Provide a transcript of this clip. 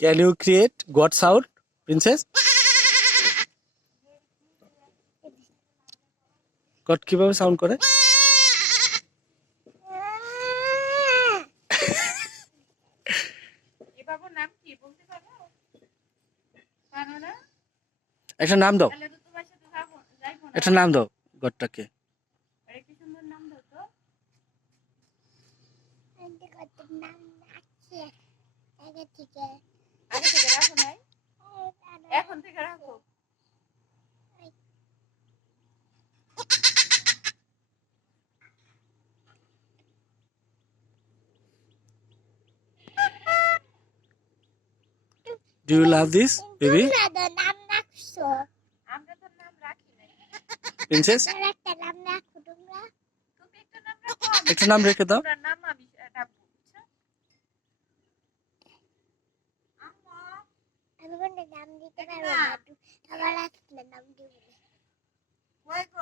Can you create God sound, princess? God কিভাবে sound করে? এ বাবুর নাম কি বলতে পারো? পারো না? একটা নাম দাও, তাহলে তো তোমার সাথে যাইবো না। একটা নাম দাও গডটাকে। আরে কি সুন্দর নাম দাও তো। আগে থেকে রাখো নাই? এখন থেকে রাখো। Do you love this baby, আমরা তো নাম রাখি নাই। princess? তুমি একটা নাম রাখো। একটা নাম রেখে দাও। ওটার নাম আমি ডাকবো, বুঝছো? আম্মা আমি কোনটা নাম দিতে পারবো না, আমার আসলে নাম দিব। ওই গো